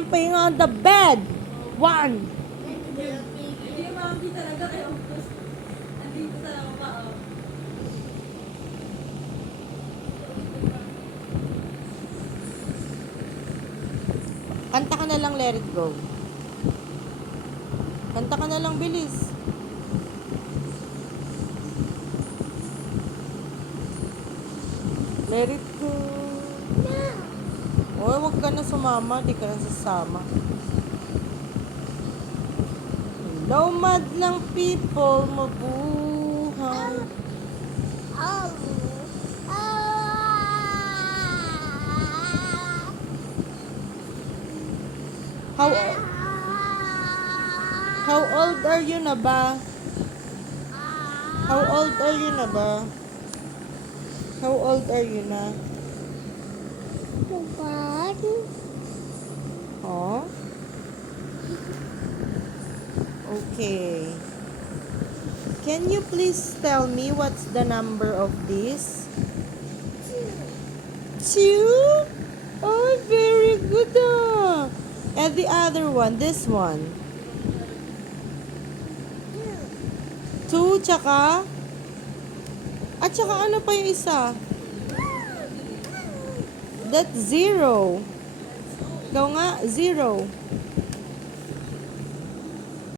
jumping on the bed. 1. Hindi mami talaga kayo. Andito talaga pa. Kanta ka na lang, let it go. Kanta ka na lang, bilis. Let it go. Oy, wag ka na sumama. Di ka na sasama. Hello, madlang people. Mabuhay. How old are you na ba? How old are you na ba? How old are you na? Oh? Okay. Can you please tell me what's the number of this? 2? Oh, very good. And the other one, this one. 2, tsaka? At tsaka ano pa yung isa? That's 0. Ikaw nga, 0.